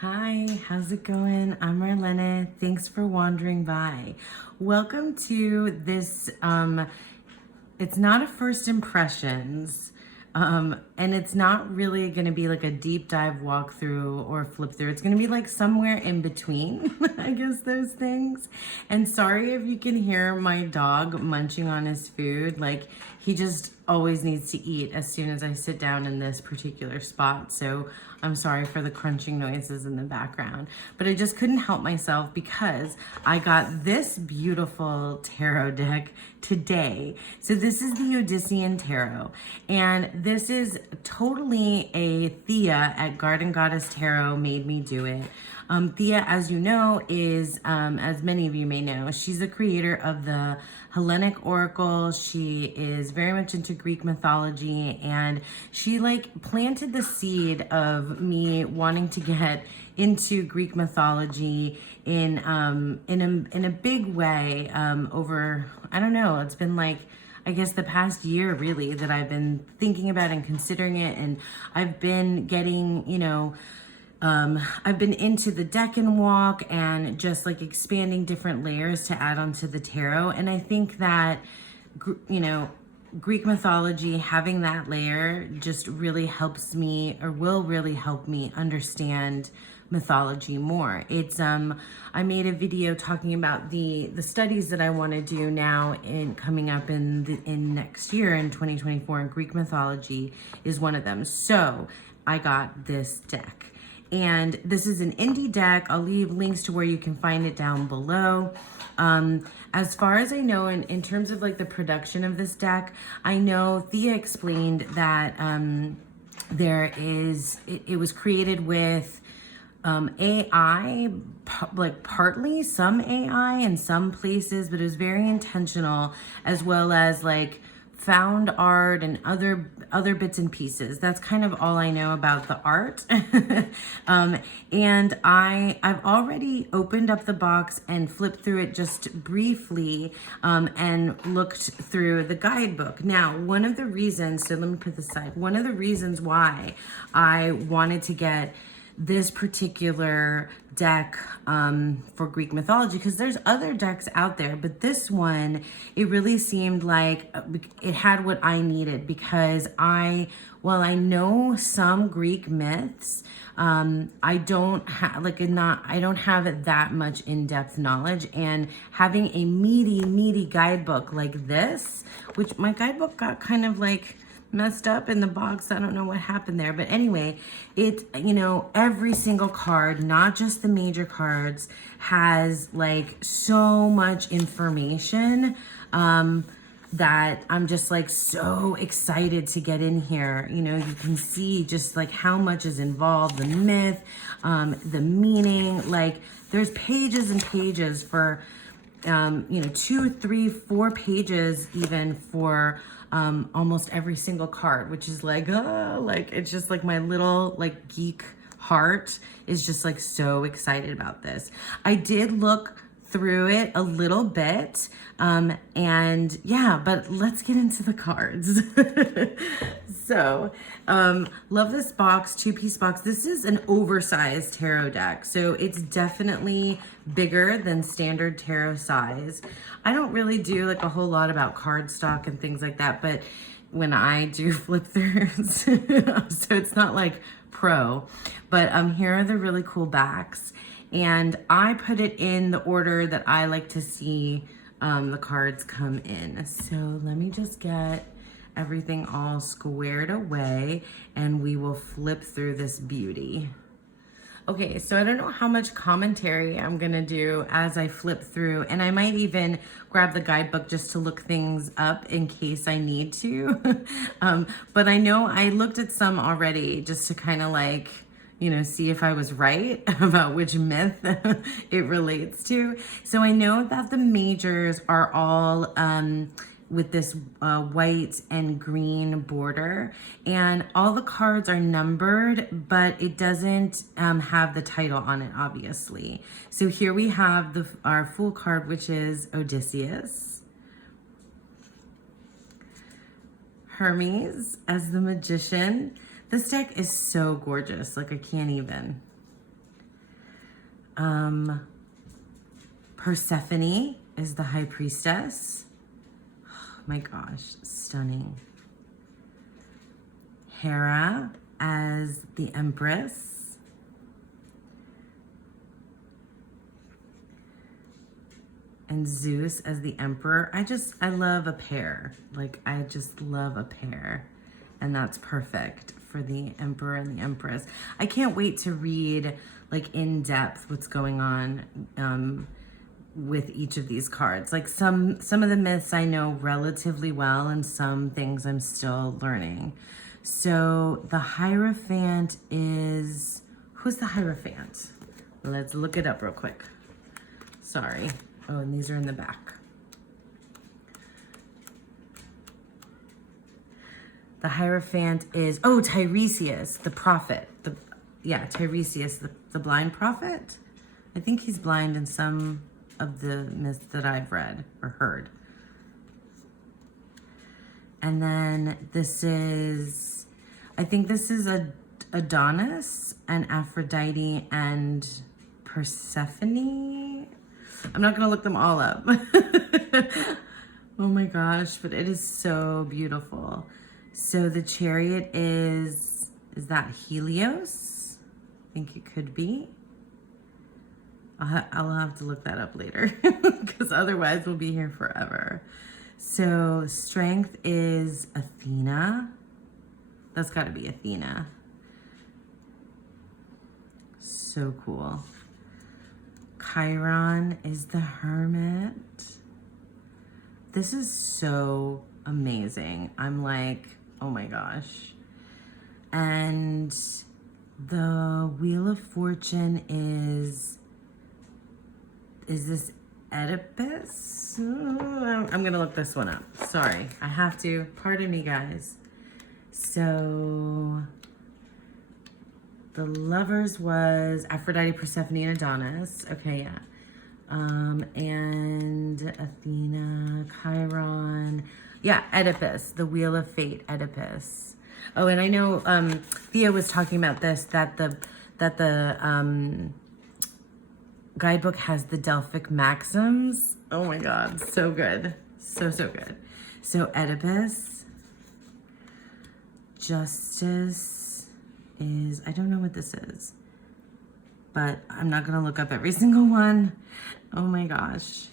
Hi, how's it going? I'm Marlena. Thanks for wandering by. Welcome to this, it's not a first impressions, and it's not really going to be like a deep dive walkthrough or flip through. It's going to be like somewhere in between, I guess, those things. And sorry if you can hear my dog munching on his food. Like, he just always needs to eat as soon as I sit down in this particular spot. So I'm sorry for the crunching noises in the background, but I just couldn't help myself because I got this beautiful tarot deck today. So this is the Odyssean Tarot, and this is totally a Thea at Garden Goddess Tarot made me do it. Thea, as you know, is, as many of you may know, she's the creator of the Hellenic Oracle. She is very much into Greek mythology, and she like planted the seed of me wanting to get into Greek mythology in a big way over, I don't know, it's been like, I guess the past year really that I've been thinking about and considering it, and I've been getting, I've been into the deck and walk and just like expanding different layers to add onto the tarot. And I think that, Greek mythology, having that layer just really helps me, or will really help me understand mythology more. It's I made a video talking about the studies that I want to do now in coming up in next year in 2024, and Greek mythology is one of them. So I got this deck. And this is an indie deck. I'll leave links to where you can find it down below. As far as I know, in terms of like the production of this deck, I know Thea explained that it was created with AI, like partly some AI in some places, but it was very intentional, as well as like found art and other bits and pieces. That's kind of all I know about the art. And I've already opened up the box and flipped through it just briefly, and looked through the guidebook. Now, one of the reasons, so let me put this aside, one of the reasons why I wanted to get this particular deck for Greek mythology, because there's other decks out there, but this one, it really seemed like it had what I needed, because while I know some Greek myths, I don't have that much in-depth knowledge, and having a meaty guidebook like this, which my guidebook got kind of like messed up in the box. I don't know what happened there, but anyway, every single card, not just the major cards, has like so much information that I'm just like so excited to get in here. You can see just like how much is involved, the myth, the meaning, like there's pages and pages for 2, 3, 4 pages even for almost every single card, which is like, it's just like my little like geek heart is just like so excited about this. I did look through it a little bit, and yeah, but let's get into the cards. So, love this box, 2-piece box. This is an oversized tarot deck, so it's definitely bigger than standard tarot size. I don't really do like a whole lot about cardstock and things like that, but when I do flip throughs, so it's not like pro, but here are the really cool backs. And I put it in the order that I like to see the cards come in. So let me just get everything all squared away, and we will flip through this beauty. Okay, so I don't know how much commentary I'm gonna do as I flip through, and I might even grab the guidebook just to look things up in case I need to. But I know I looked at some already just to kind of like, see if I was right about which myth it relates to. So I know that the majors are all with this white and green border, and all the cards are numbered, but it doesn't have the title on it, obviously. So here we have our Fool card, which is Odysseus. Hermes as the Magician. This deck is so gorgeous, like I can't even. Persephone is the high priestess. Oh my gosh, stunning. Hera as the empress. And Zeus as the emperor. I love a pair. Like, I just love a pair. And that's perfect for the emperor and the empress. I can't wait to read, like, in depth what's going on with each of these cards. Like, some of the myths I know relatively well, and some things I'm still learning. So the Hierophant is, who's the Hierophant? Let's look it up real quick. Sorry. Oh, and these are in the back. The Hierophant is, oh, Tiresias, the prophet. Tiresias, the blind prophet. I think he's blind in some of the myths that I've read or heard. And then this is, I think this is Adonis and Aphrodite and Persephone. I'm not going to look them all up. Oh my gosh, but it is so beautiful. So the chariot is that Helios? I think it could be. I'll have to look that up later because otherwise we'll be here forever. So strength is Athena. That's got to be Athena. So cool. Chiron is the Hermit. This is so amazing. I'm like, oh my gosh. And the Wheel of Fortune is this Oedipus? I'm gonna look this one up. Sorry, I have to. Pardon me, guys. So the Lovers was Aphrodite, Persephone, and Adonis. Okay, yeah. And Athena, Chiron. Yeah, Oedipus, the Wheel of Fate, Oedipus. Oh, and I know Thea was talking about this, that the guidebook has the Delphic maxims. Oh my God, so good. So good. So Oedipus. Justice is, I don't know what this is, but I'm not gonna look up every single one. Oh my gosh.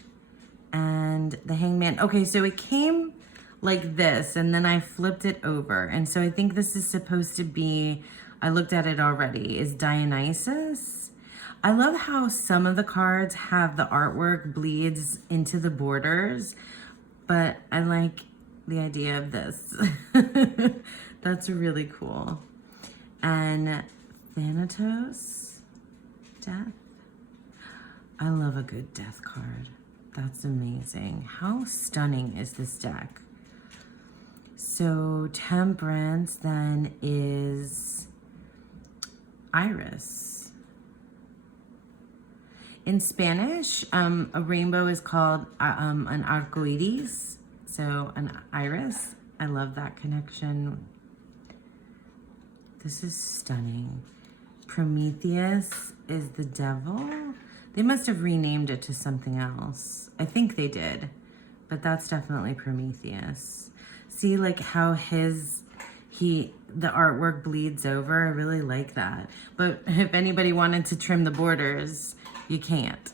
And the Hangman. Okay, so it came like this, and then I flipped it over. And so I think this is supposed to be, I looked at it already, is Dionysus. I love how some of the cards have the artwork bleeds into the borders, but I like the idea of this. That's really cool. And Thanatos, death. I love a good death card. That's amazing. How stunning is this deck? So Temperance then is Iris. In Spanish, a rainbow is called an arcoiris, so an iris. I love that connection. This is stunning. Prometheus is the devil. They must have renamed it to something else. I think they did, but that's definitely Prometheus. See, like how the artwork bleeds over. I really like that. But if anybody wanted to trim the borders, you can't.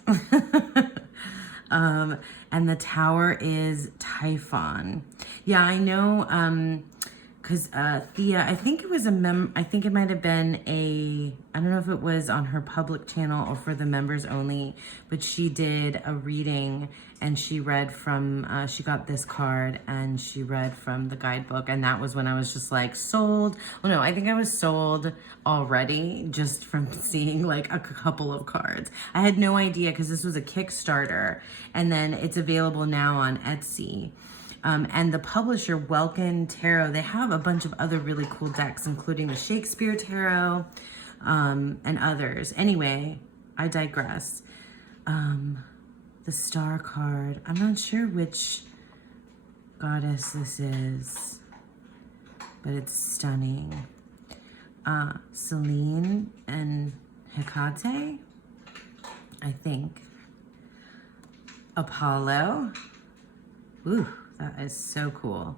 And the tower is Typhon. Yeah, I know, because Thea, I think it was I think it might have been I don't know if it was on her public channel or for the members only, but she did a reading and she read from, she got this card and she read from the guidebook, and that was when I was just like sold. Well, no, I think I was sold already just from seeing like a couple of cards. I had no idea because this was a Kickstarter, and then it's available now on Etsy. And the publisher, Welkin Tarot, they have a bunch of other really cool decks, including the Shakespeare Tarot, and others. Anyway, I digress. The Star card, I'm not sure which goddess this is, but it's stunning. Selene and Hecate. I think. Apollo. Ooh, that is so cool.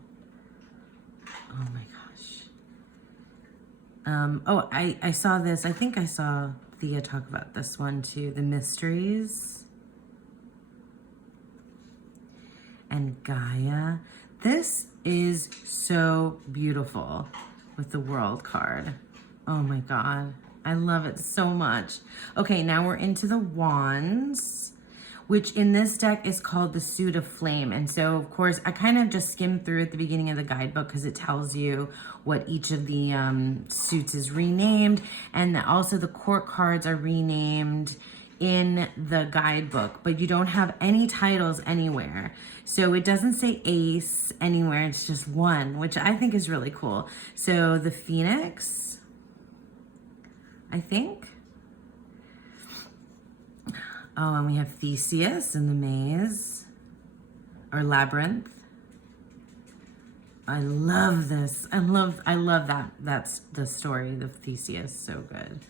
Oh my gosh. Oh, I saw this. I think I saw Thea talk about this one too. The Mysteries. And Gaia. This is so beautiful with the World card. Oh my God. I love it so much. Okay, now we're into the Wands, which in this deck is called the Suit of Flame. And so, of course, I kind of just skimmed through at the beginning of the guidebook because it tells you what each of the suits is renamed. And also the court cards are renamed in the guidebook, but you don't have any titles anywhere. So it doesn't say ace anywhere. It's just one, which I think is really cool. So the Phoenix, I think. Oh, and we have Theseus in the maze, or labyrinth. I love this. I love that. That's the story of Theseus. So good.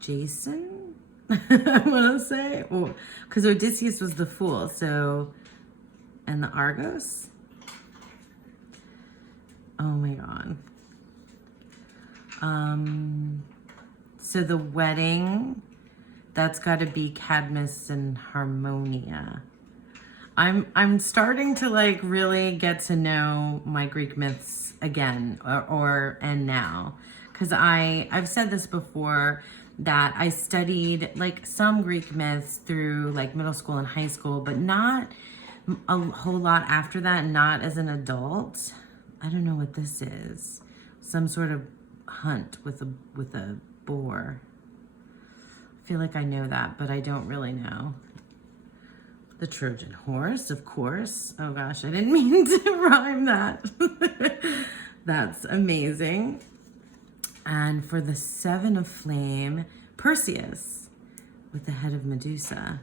Jason, I want to say, because Odysseus was the fool. So, and the Argos. Oh my God. So the wedding, that's got to be Cadmus and Harmonia. I'm starting to like really get to know my Greek myths again, and now, because I've said this before that I studied like some Greek myths through like middle school and high school, but not a whole lot after that, not as an adult. I don't know what this is. Some sort of hunt with a boar. I feel like I know that, but I don't really know. The Trojan horse, of course. Oh gosh, I didn't mean to rhyme that. That's amazing. And for the Seven of Flame, Perseus with the head of Medusa.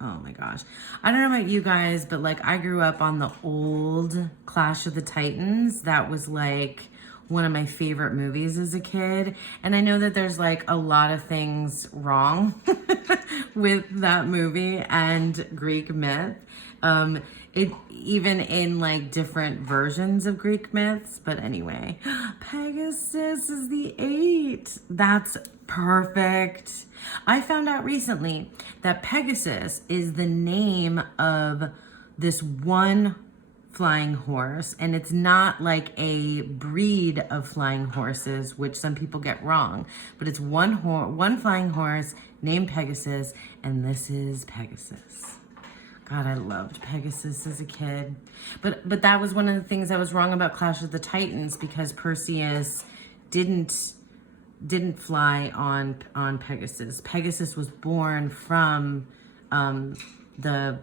Oh my gosh. I don't know about you guys, but like I grew up on the old Clash of the Titans. That was like one of my favorite movies as a kid. And I know that there's like a lot of things wrong with that movie and Greek myth. It even in like different versions of Greek myths. But anyway, Pegasus is the 8. That's perfect. I found out recently that Pegasus is the name of this one flying horse, and it's not like a breed of flying horses, which some people get wrong, but it's one flying horse named Pegasus, and this is Pegasus. God, I loved Pegasus as a kid. But that was one of the things I was wrong about Clash of the Titans, because Perseus didn't fly on Pegasus. Pegasus was born from the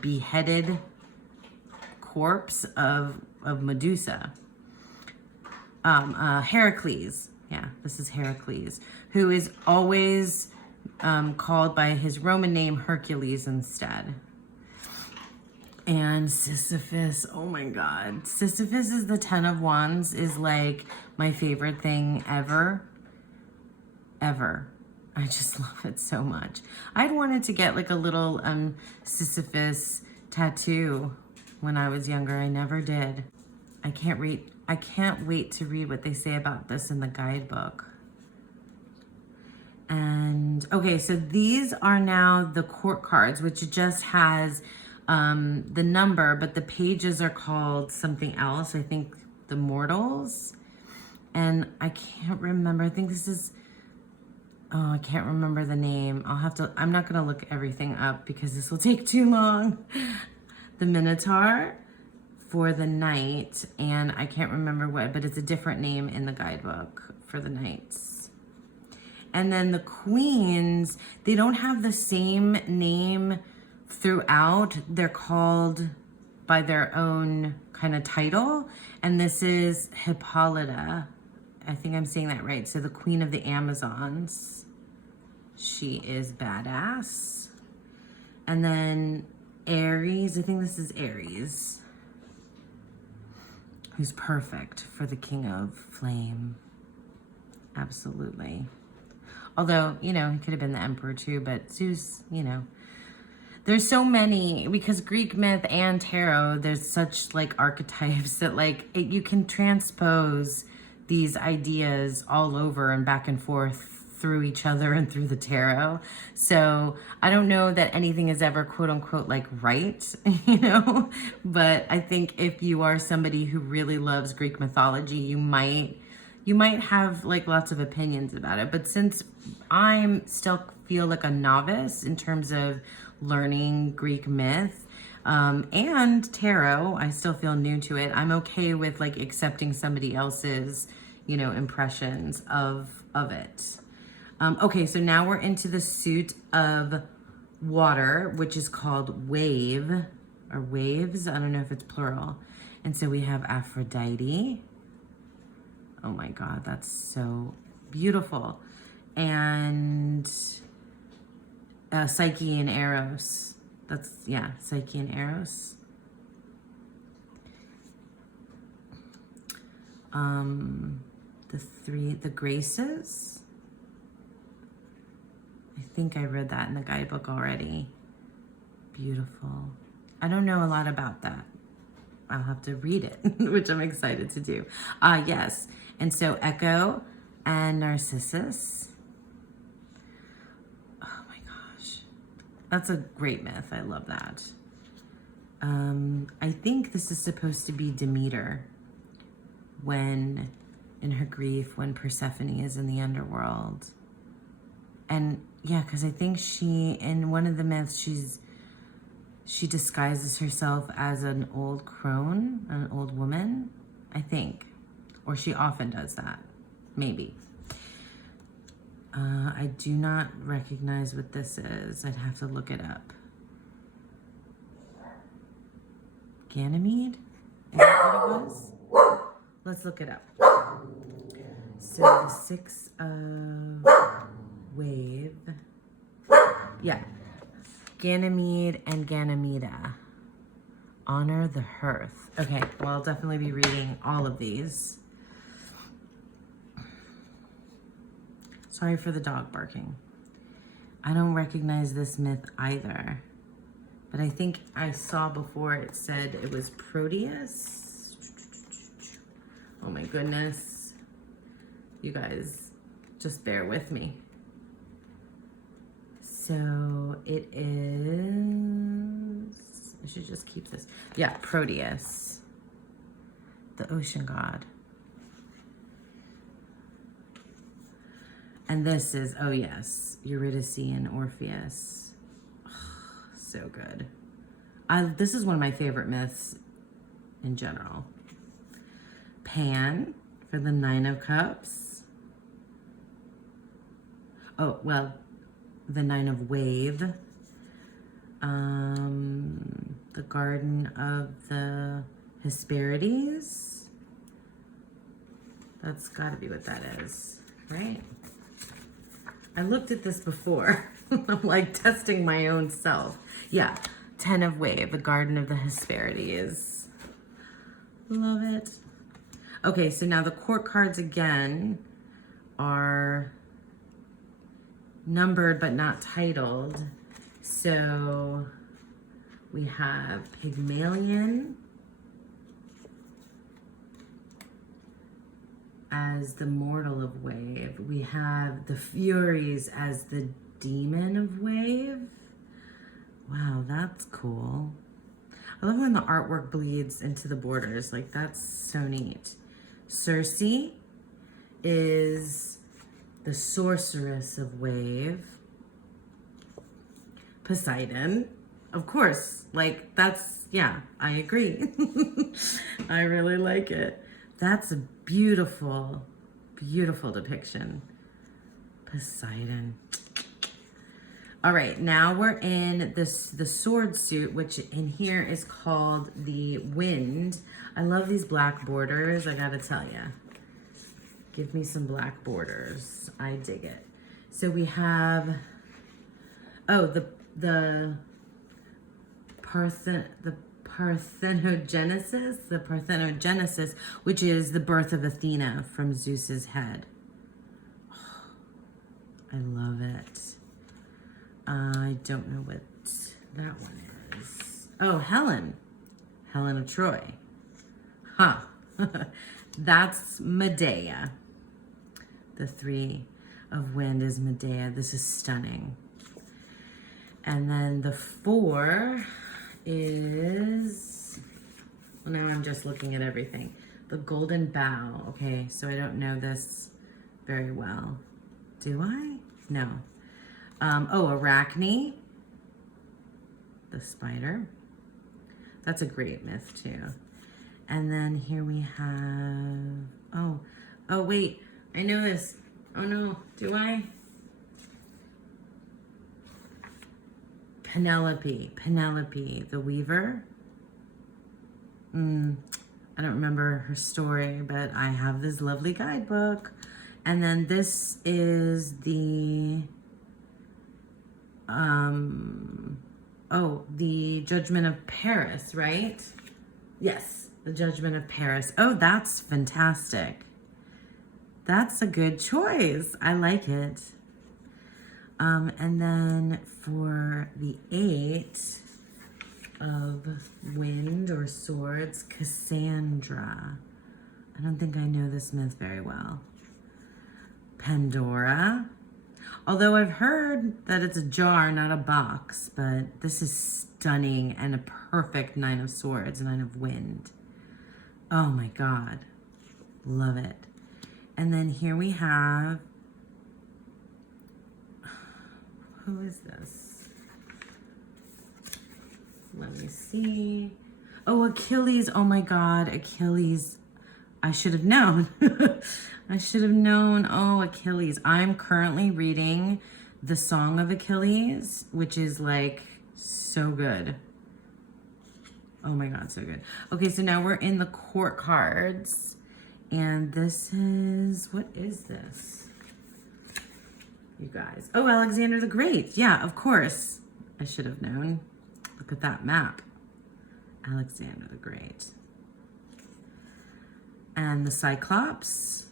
beheaded corpse of Medusa. Heracles. Yeah, this is Heracles, who is always called by his Roman name Hercules instead. And Sisyphus, oh my God. Sisyphus is the 10 of Wands, is like my favorite thing ever. I just love it so much. I'd wanted to get like a little Sisyphus tattoo when I was younger. I never did. I can't wait to read what they say about this in the guidebook. And okay, so these are now the court cards, which just has the number, but the pages are called something else. I think the Mortals. And I can't remember. I think this is, oh, I can't remember the name. I'm not going to look everything up because this will take too long. The Minotaur for the Knight, and I can't remember what, but it's a different name in the guidebook for the Knights. And then the Queens, they don't have the same name throughout. They're called by their own kind of title, and this is Hippolyta. I think I'm saying that right. So the Queen of the Amazons. She is badass. And then Aries, I think this is Aries, who's perfect for the King of Flame. Absolutely. Although, you know, he could have been the emperor too, but Zeus, you know. There's so many, because Greek myth and tarot, there's such like archetypes that like you can transpose these ideas all over and back and forth through each other and through the tarot. So I don't know that anything is ever quote unquote like right, you know, but I think if you are somebody who really loves Greek mythology, you might have like lots of opinions about it. But since I'm still feel like a novice in terms of learning Greek myth and tarot, I still feel new to it. I'm okay with like accepting somebody else's, you know, impressions of it. Okay, so now we're into the suit of water, which is called wave or waves. I don't know if it's plural. And so we have Aphrodite. Oh my God, that's so beautiful. And Psyche and Eros. That's, yeah, Psyche and Eros. The Graces. I think I read that in the guidebook already. Beautiful. I don't know a lot about that. I'll have to read it, which I'm excited to do. Yes. And so Echo and Narcissus. Oh my gosh. That's a great myth. I love that. I think this is supposed to be Demeter when, in her grief, when Persephone is in the underworld. And yeah, because I think in one of the myths, she disguises herself as an old crone, an old woman, I think. Or she often does that, maybe. I do not recognize what this is. I'd have to look it up. Ganymede? Is that what it was? Let's look it up. So the 6 of wave. Yeah. Ganymede and Ganymede. Honor the hearth. Okay, well, I'll definitely be reading all of these. Sorry for the dog barking. I don't recognize this myth either. But I think I saw before it said it was Proteus. Oh my goodness. You guys, just bear with me. So it is, I should just keep this. Yeah, Proteus, the ocean god. And this is, oh yes, Eurydice and Orpheus. Oh, so good. This is one of my favorite myths in general. Pan for the 9 of Cups. Oh, well, the 9 of Wave. The Garden of the Hesperides. That's got to be what that is, right? I looked at this before. I'm like testing my own self. Yeah, 10 of Wave, the Garden of the Hesperides. Love it. Okay, so now the court cards again are numbered but not titled. So we have Pygmalion as the mortal of Wave. We have the Furies as the demon of Wave. Wow, that's cool. I love when the artwork bleeds into the borders. Like, that's so neat. Circe is the sorceress of Wave. Poseidon, of course, like that's, yeah, I agree. I really like it. That's a beautiful, beautiful depiction. Poseidon. All right, now we're in the sword suit, which in here is called the Wind. I love these black borders, I gotta tell you. Give me some black borders. I dig it. So we have, oh, the parthenogenesis, which is the birth of Athena from Zeus's head. I love it. I don't know what that one is. Oh, Helen. Helen of Troy. Huh. That's Medea. The 3 of Wind is Medea. This is stunning. And then the 4 is, well, now I'm just looking at everything. The Golden Bough. Okay, so I don't know this very well. Do I? No. Oh, Arachne. The spider. That's a great myth too. And then here we have, oh wait, I know this. Oh no, do I? Penelope the weaver. I don't remember her story, but I have this lovely guidebook. And then this is the, the Judgment of Paris, right? Yes, the Judgment of Paris. Oh, that's fantastic. That's a good choice. I like it. And then for the 8 of Wind or Swords, Cassandra. I don't think I know this myth very well. Pandora. Although I've heard that it's a jar, not a box, but this is stunning and a perfect 9 of Swords, 9 of Wind. Oh my God. Love it. And then here we have, who is this? Let me see. Oh, Achilles. Oh my God, Achilles. I should have known. I should have known. Oh, Achilles. I'm currently reading The Song of Achilles, which is like so good. Oh my God, so good. Okay, so now we're in the court cards. And this is, what is this? You guys. Oh, Alexander the Great. Yeah, of course. I should have known. Look at that map. Alexander the Great. And the Cyclops.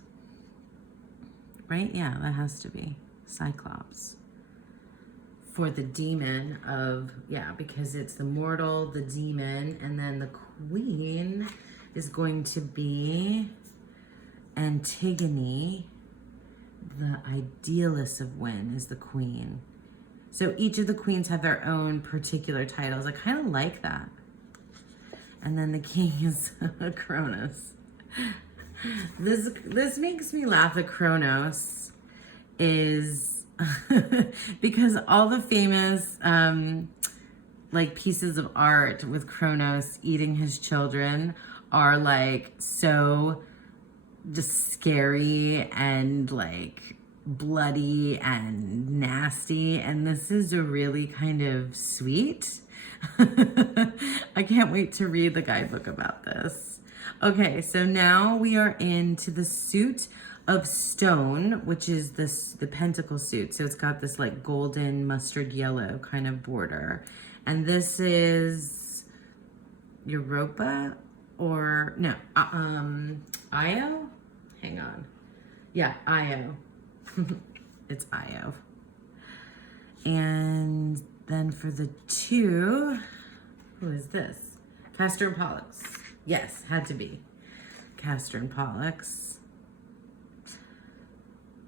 Right? Yeah, that has to be Cyclops. For the demon of, yeah, because it's the mortal, the demon, and then the queen is going to be Antigone. The idealist of Wind is the queen. So each of the queens have their own particular titles. I kind of like that. And then the king is Kronos. This makes me laugh that Kronos is because all the famous like pieces of art with Kronos eating his children are like so just scary and like bloody and nasty, and this is a really kind of sweet. I can't wait to read the guidebook about this. Okay, so now we are into the suit of stone, which is the pentacle suit. So it's got this like golden mustard yellow kind of border, and this is Europa or no, Io. Hang on. Yeah, Io. It's Io. And then for the 2, who is this? Castor and Pollux. Yes, had to be. Castor and Pollux.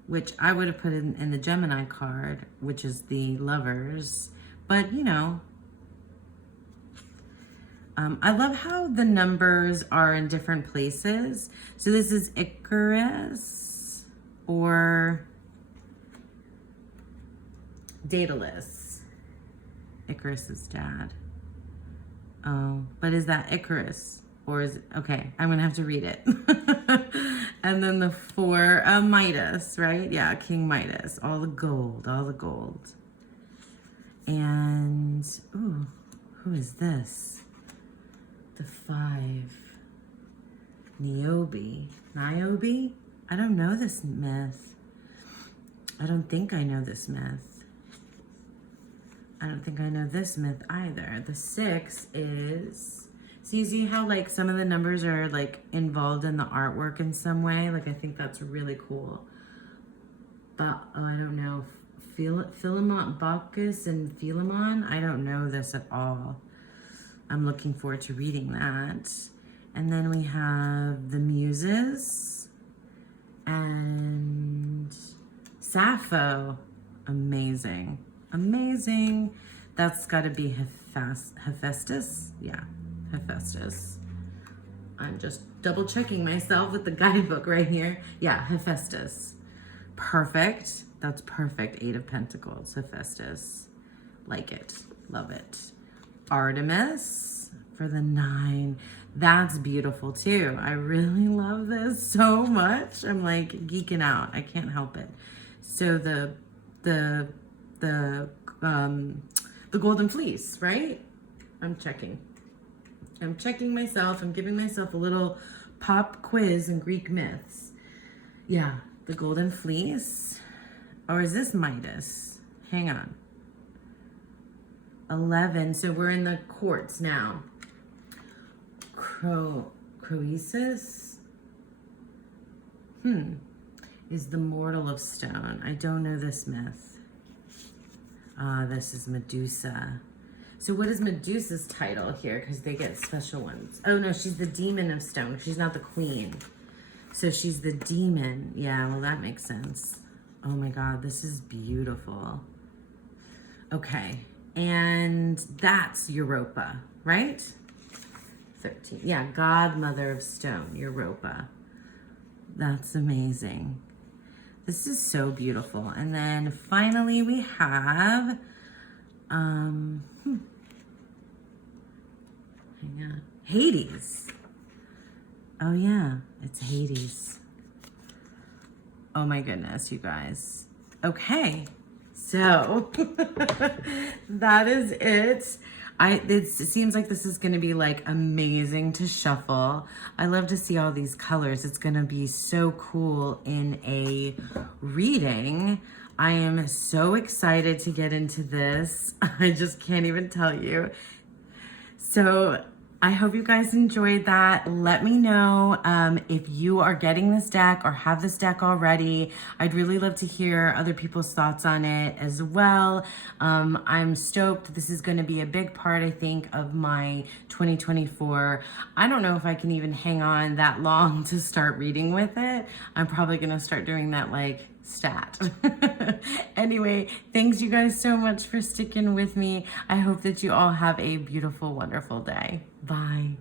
Which I would have put in the Gemini card, which is the lovers. But, you know, I love how the numbers are in different places. So this is Icarus or Daedalus. Icarus's dad. Oh, but is that Icarus? Or is it, okay, I'm gonna have to read it. And then the 4, Midas, right? Yeah, King Midas, all the gold, all the gold. And, ooh, who is this? The 5, Niobe. Niobe? I don't know this myth. I don't think I know this myth. I don't think I know this myth either. The 6 is, so you see how like some of the numbers are like involved in the artwork in some way? Like I think that's really cool. But I don't know Philemon, Bacchus and Philemon. I don't know this at all. I'm looking forward to reading that. And then we have the Muses and Sappho. Amazing. Amazing. That's got to be Hephaestus. Yeah, Hephaestus. I'm just double checking myself with the guidebook right here. Yeah, Hephaestus. Perfect. That's perfect. 8 of Pentacles. Hephaestus. Like it. Love it. Artemis for the 9. That's beautiful too. I really love this so much. I'm like geeking out. I can't help it. So the golden fleece, right? I'm checking myself. I'm giving myself a little pop quiz in Greek myths. Yeah, the golden fleece. Or is this Midas? Hang on. 11. So we're in the courts now. Croesus. Is the mortal of stone. I don't know this myth. This is Medusa. So what is Medusa's title here? Because they get special ones. Oh no, she's the demon of stone. She's not the queen. So she's the demon. Yeah, well that makes sense. Oh my God, this is beautiful. Okay, and that's Europa, right? 13. Yeah, godmother of stone, Europa. That's amazing. This is so beautiful. And then finally we have, hang on, Hades. Oh yeah, it's Hades. Oh my goodness, you guys. Okay, so that is it. It seems like this is gonna be like amazing to shuffle. I love to see all these colors. It's gonna be so cool in a reading. I am so excited to get into this. I just can't even tell you. So I hope you guys enjoyed that. Let me know if you are getting this deck or have this deck already. I'd really love to hear other people's thoughts on it as well. I'm stoked. This is going to be a big part, I think, of my 2024. I don't know if I can even hang on that long to start reading with it. I'm probably going to start doing that like stat. Anyway, thanks you guys so much for sticking with me. I hope that you all have a beautiful, wonderful day. Bye.